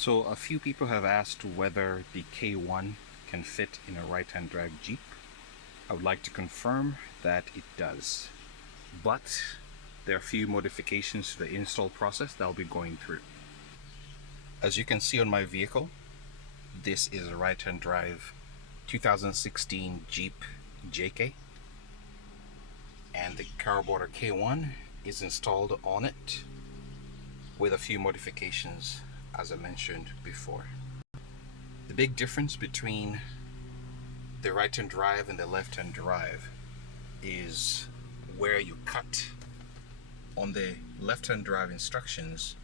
So a few people have asked whether the K1 can fit in a right-hand drive Jeep. I would like to confirm that it does, but there are a few modifications to the install process that I'll be going through. As you can see on my vehicle, this is a right-hand drive 2016 Jeep JK, and the Carobotor K1 is installed on it with a few modifications, as I mentioned before. The big difference between the right-hand drive and the left-hand drive is where you cut. On the left-hand drive instructions,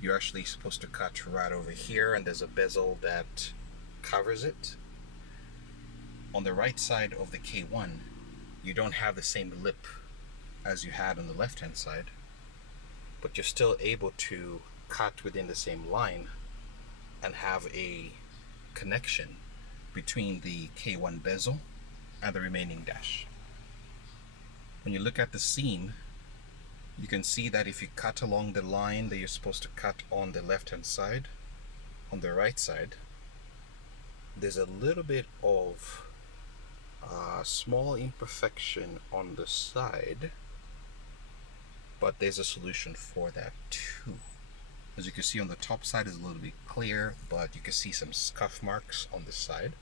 you're actually supposed to cut right over here, and there's a bezel that covers it. On the right side of the K1, you don't have the same lip as you had on the left-hand side, but you're still able to cut within the same line and have a connection between the K1 bezel and the remaining dash. When you look at the seam, you can see that if you cut along the line that you're supposed to cut on the left-hand side, on the right side, there's a little bit of a small imperfection on the side, but there's a solution for that too. As you can see, on the top side is a little bit clear, but you can see some scuff marks on the side.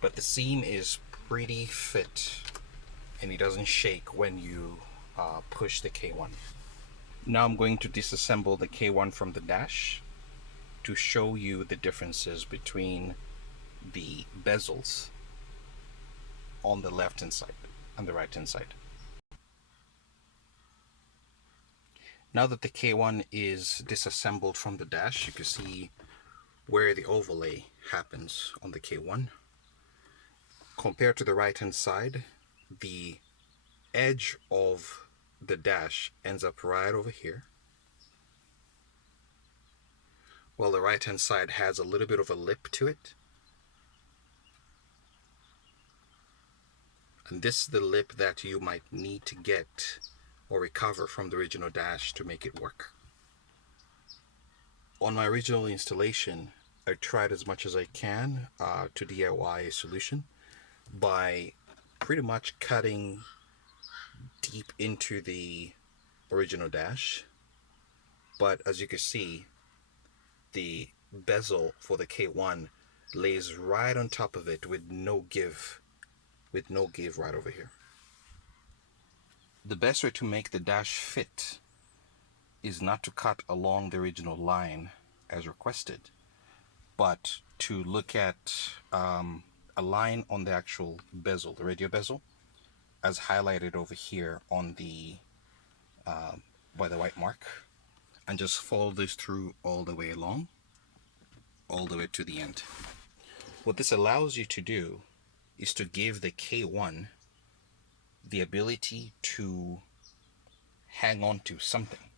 But the seam is pretty fit, and it doesn't shake when you push the K1. Now I'm going to disassemble the K1 from the dash to show you the differences between the bezels on the left-hand side and the right-hand side. Now that the K1 is disassembled from the dash, you can see where the overlay happens on the K1. Compared to the right-hand side, the edge of the dash ends up right over here, while the right-hand side has a little bit of a lip to it. And this is the lip that you might need to get or recover from the original dash to make it work. On my original installation, I tried as much as I can to DIY a solution by pretty much cutting deep into the original dash. But as you can see, the bezel for the K1 lays right on top of it with no give right over here. The best way to make the dash fit is not to cut along the original line as requested, but to look at a line on the actual bezel, the radio bezel, as highlighted over here on the by the white mark, and just follow this through all the way along, all the way to the end. What this allows you to do is to give the K1 the ability to hang on to something,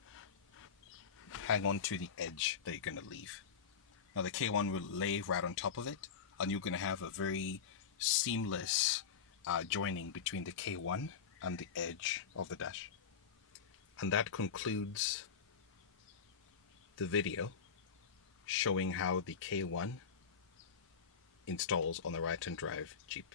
hang on to the edge that you're going to leave. Now the K1 will lay right on top of it, and you're going to have a very seamless joining between the K1 and the edge of the dash. And that concludes the video showing how the K1 installs on the right-hand drive Jeep.